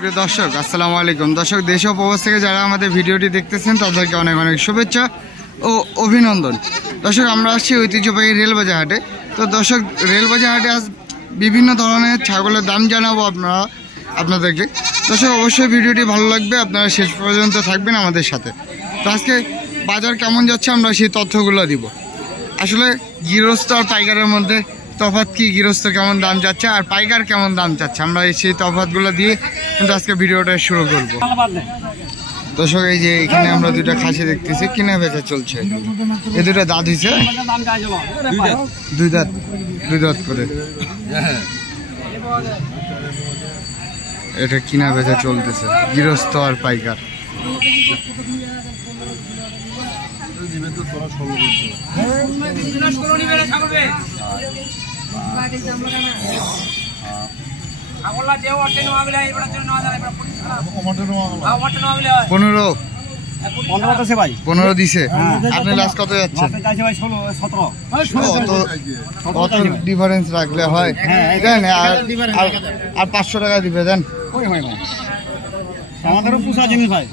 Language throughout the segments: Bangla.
প্রিয় দর্শক আসসালামু আলাইকুম। দর্শক দেশ ও প্রবাস থেকে যারা আমাদের ভিডিওটি দেখতেছেন তাদেরকে অনেক অনেক শুভেচ্ছা ও অভিনন্দন। দর্শক আমরা আসছি ঐতিহ্যবাহী রেলবাজার হাটে। তো দর্শক রেলবাজার হাটে আজ বিভিন্ন ধরনের ছাগলের দাম জানাবো আপনাদেরকে। দর্শক অবশ্যই ভিডিওটি ভালো লাগবে, আপনারা শেষ পর্যন্ত থাকবেন আমাদের সাথে। তো আজকে বাজার কেমন যাচ্ছে আমরা সেই তথ্যগুলো দিব। আসলে গৃহস্থ আর পাইকারের মধ্যে তফাৎ কি, গৃহস্থ কেমন দাম যাচ্ছে আর পাইকার কেমন দাম চাচ্ছে, আমরা সেই তফাৎগুলো দিয়ে কিন্তু আজকে ভিডিওটা শুরু করব। দর্শক এই যে এখানে আমরা দুইটা খাসি দেখতেছি, কিনা বেচা চলছে। এই দুটা দাঁত হয়েছে, দুই দাঁত করে এটা কিনা বেচা চলতেছে, গৃহস্থ আর পাইকার। পনেরো দিছে। আপনি লাস্ট কত যাচ্ছেন? কত ডিফারেন্স রাখলে হয়? দেন আর 500 টাকা দিবে, দেন। আমাদেরও পোষা জিনিস ভাই।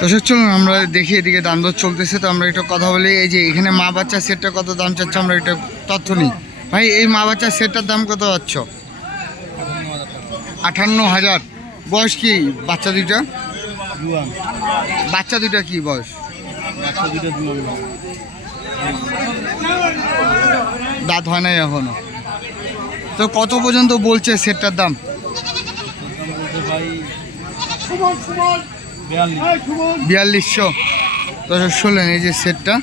দর্শক চলুন আমরা দেখি এদিকে দাম দর চলতেছে, তো আমরা একটু কথা বলি। এই যে এখানে মা বাচ্চা সেটটা কত দাম চাচ্ছে আমরা একটা তথ্য নিই। ভাই এই মা বাচ্চা সেটটার দাম কত যাচ্ছ? 58,000। বয়স কি বাচ্চা দুইটা? বাচ্চা দুইটা কি বয়স? দাঁত হয় নাই এখনো। তো কত পর্যন্ত বলছে সেটটার দাম? 4200। দর্শক শুনলেন, এই যে সেটটা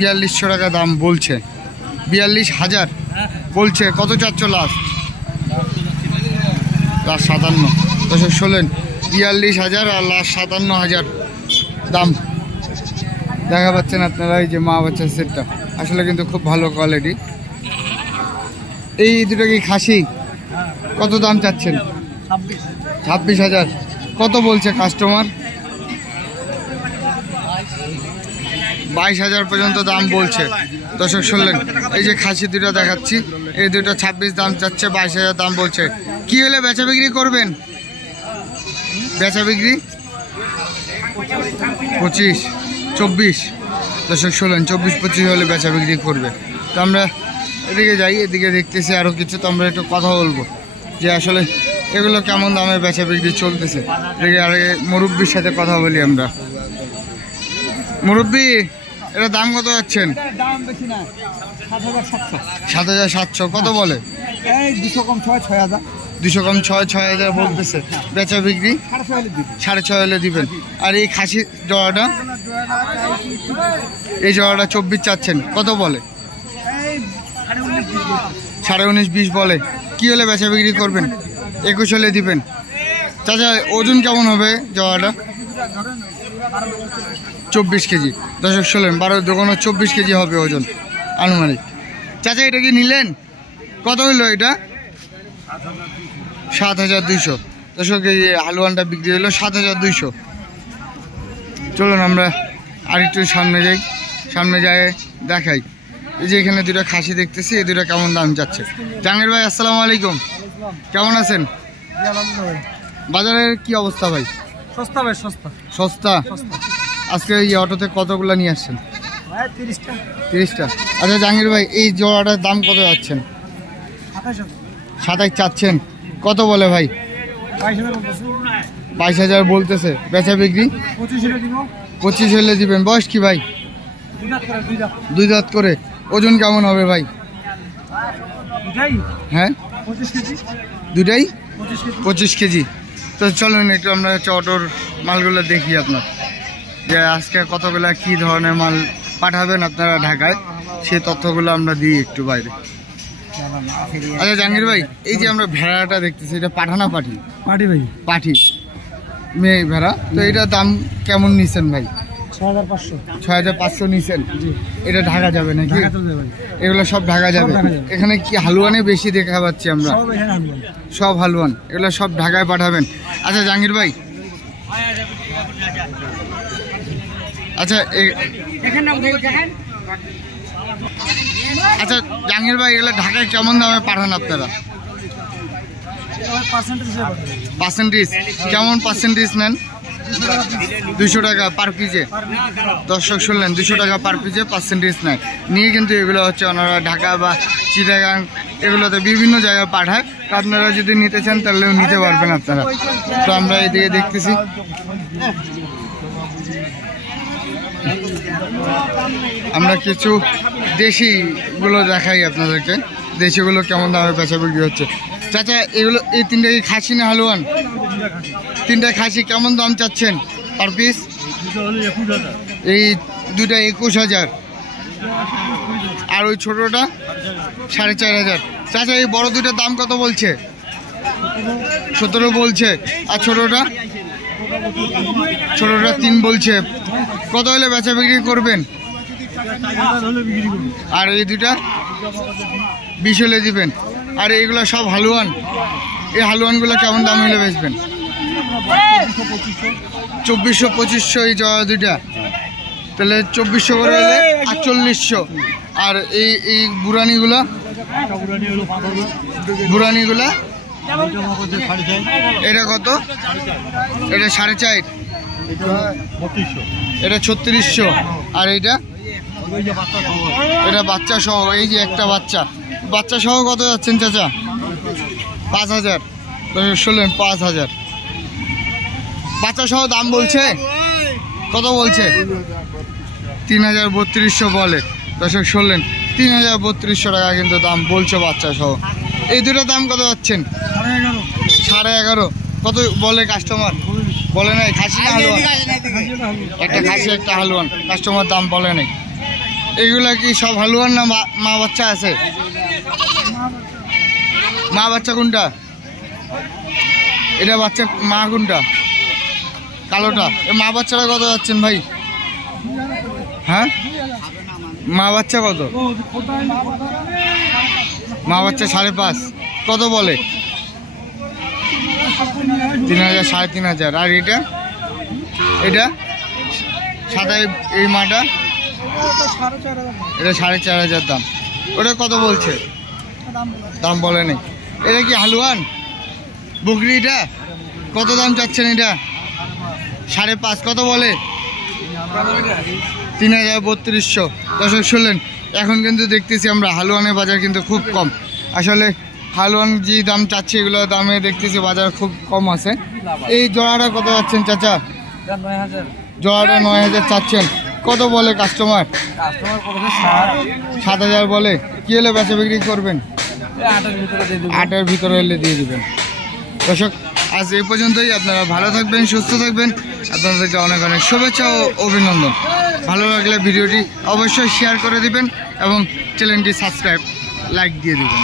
4200 টাকা দাম বলছে, 42,000 বলছে। কত চাচ্ছ লাস্ট? 57। দর্শক শুনলেন, 42,000 আর লাস্ট 57,000 দাম। দেখা পাচ্ছেন আপনারা এই যে মা বাচ্চার সেটটা, আসলে কিন্তু খুব ভালো কোয়ালিটি। এই দুটো কি খাসি? কত দাম চাচ্ছেন? 26,000। কত বলছে কাস্টমার? 22,000 পর্যন্ত দাম বলছে। দর্শক শুনলেন, এই যে খাসি দুটো দেখাচ্ছি, এই দুটো 26 দাম চাচ্ছে, 22,000 দাম বলছে। কি হলে বেচা বিক্রি করবেন? বেচা বিক্রি 25, 24। দর্শক শুনলেন, 24-25 হলে বেচা বিক্রি করবে। তো আমরা এদিকে যাই, এদিকে দেখতেছি আরও কিছু। তো আমরা একটু কথা বলবো যে আসলে এগুলো কেমন দামে বেচা বিক্রি চলতেছে। আর মুরব্বির সাথে কথা বলি আমরা। মুরব্বি, এটা দাম কত যাচ্ছেন? 7,700। কত বলে? 200 কম 6,000। 200 কম 6,000 বলতেছে। বেচা বিক্রি 6,500 হলে দিবেন। আর এই খাসি জোড়াটা, এই জোড়াটা 24 চাচ্ছেন, কত বলে? 19.5-20 বলে। কি হলে বেচা বিক্রি করবেন? 21 হলে দিবেন। চাচা ওজন কেমন হবে জোড়াটা? 24 কেজি। দর্শক শুনলেন, 12 দোকানে 24 কেজি হবে ওজন আনুমানিক। চাচা এটা কি নিলেন? কত হইলো এটা? 7,200। দর্শক এই হালুয়ানটা বিক্রি হলো 7,200। চলুন আমরা আরেকটু সামনে যাই, সামনে যাই দেখাই। এই যে এখানে দুটো খাসি দেখতেছি, এই দুটো কেমন দাম যাচ্ছে। জাহাঙ্গীর ভাই আসসালামু আলাইকুম, কেমন আছেন? বাজারের কি অবস্থা ভাই? সস্তা ভাই, সস্তা সস্তা। আজকে এই অটোতে কতগুলো নিয়ে আসছেন? 30টা। আচ্ছা জাহাঙ্গীর ভাই, এই জোড়াটার দাম কত যাচ্ছেন? 27 চাচ্ছেন, কত বলে ভাই? 22,000 বলতেছে। বেচা বিক্রি 25 হলে দিবেন। বয়স কি ভাই? 2 দাঁত করে। ওজন কেমন হবে ভাই? হ্যাঁ, দুটাই 25 কেজি। তো চলুন একটু আমরা অটোর মালগুলো দেখি আপনার, যে আজকে কতগুলো কি ধরনের মাল পাঠাবেন আপনারা ঢাকায়, সেই তথ্যগুলো আমরা দিই একটু বাইরে। আচ্ছা জাহাঙ্গীর ভাই, এই যে আমরা ভেড়াটা দেখতেছি, এটা পাঠানা পাঠি? পাটি ভাই, পাঠি মেয়ে ভেড়া। তো এটার দাম কেমন নিচ্ছেন ভাই? 6500 6500 নিছেন। এটা ঢাকা যাবে নাকি? ঢাকা চলে যাবে। এগুলো সব ঢাকা যাবে। ঢাকা যাবে। এখানে কি হালুয়ানে বেশি দেখা পাচ্ছি আমরা? সব এখানে আনবেন। সব হালুয়ান, এগুলো সব ঢাকায় পাঠাবেন। আচ্ছা জাহাঙ্গীর ভাই, আচ্ছা আচ্ছা জাহাঙ্গীর ভাই, এগুলো ঢাকায় কেমন দামে পাঠান আপনারা? পার্সেন্টেজ কেমন পার্সেন্টেজ নেন? 200 টাকা পার পিসে। দর্শক শুনলেন, 200 টাকা পার পিসে পার্সেন্টেজ নেয়, নিয়ে কিন্তু এগুলো হচ্ছে ওনারা ঢাকা বা চিটাগাং এগুলোতে বিভিন্ন জায়গায় পাঠায়। তো আপনারা যদি নিতে চান তাহলেও নিতে পারবেন আপনারা। তো আমরা এদিকে দেখতেছি, আমরা কিছু দেশিগুলো দেখাই আপনাদেরকে, দেশিগুলো কেমন দামে বেচা বিক্রি হচ্ছে। চাচা এগুলো, এই তিনটা কি খাসি না হালুয়ান? তিনটা খাসি, কেমন দাম চাচ্ছেন পার পিস? এই দুটা 21000, আর ওই ছোটটা 4500। চাচা এই বড় দুটার দাম কত বলছে? 17 বলছে। আর ছোটটা 3 বলছে। কত হলে বেচা বিক্রি করবেন? আর এই দুটা 20 হলে দিবেন। আর এইগুলো সব হালুয়ান, এই হালুয়ানগুলো কেমন দাম হলে বেচবেন? 2400-2500 এই জয়া দুইটা, তাহলে 2400 করে হলে 4800। আর এই বুড়ানিগুলো এটা কত? এটা 4.5, এটা 3600। আর এইটা, এটা বাচ্চা সহ, এই যে একটা বাচ্চা সহ কত যাচ্ছেন চাচা? 5000। শুনলেন 5000 বাচ্চা সহ দাম বলছে। কত বলছে? 303200 বলে। দর্শক শুনলেন, 303200 টাকা কিন্তু দাম বলছে বাচ্চা সহ। এই দুটো দাম কত যাচ্ছেন? 11.5। কত বলে কাস্টমার? বলে নাই? খাসি না হালুয়ান? একটা খাসি একটা হালুয়ান, কাস্টমার দাম বলে নাই। এইগুলা কি সব হালুয়ান না মা বাচ্চা আছে? মা বাচ্চা কোনটা? এটা বাচ্চা, মা কোনটা? কালোটা। মা বাচ্চাটা কত যাচ্ছেন ভাই? হ্যাঁ, মা বাচ্চা কত? মা বাচ্চা 5.5। কত বলে? 3000, 3500। আর এটা সাদা এই মাটা, এটা 4500 দাম। ওটা কত বলছে? দাম বলে নেই। এটা কি হালুয়ান বকরিটা? কত দাম চাচ্ছেন এটা? 5.5। কত বলে? 303200। দর্শক শুনলেন, এখন কিন্তু দেখতেছি আমরা হালুয়ানের বাজার কিন্তু খুব কম। আসলে হালুয়ান যে দাম চাচ্ছে, এগুলোর দামে দেখতেছি বাজার খুব কম আছে। এই জোড়াটা কত যাচ্ছেন চাচা? জোড়াটা 9000 চাচ্ছেন। কত বলে কাস্টমার? 7000 বলে। কি হলে বেচা বিক্রি করবেন? 8-এর ভিতরে হলে দিয়ে দিবেন। দর্শক আজ এই পর্যন্তই। আপনারা ভালো থাকবেন, সুস্থ থাকবেন। আপনাদেরকে অনেক অনেক শুভেচ্ছা ও অভিনন্দন। ভালো লাগলে ভিডিওটি অবশ্যই শেয়ার করে দিবেন এবং চ্যানেলটি সাবস্ক্রাইব, লাইক দিয়ে দিবেন।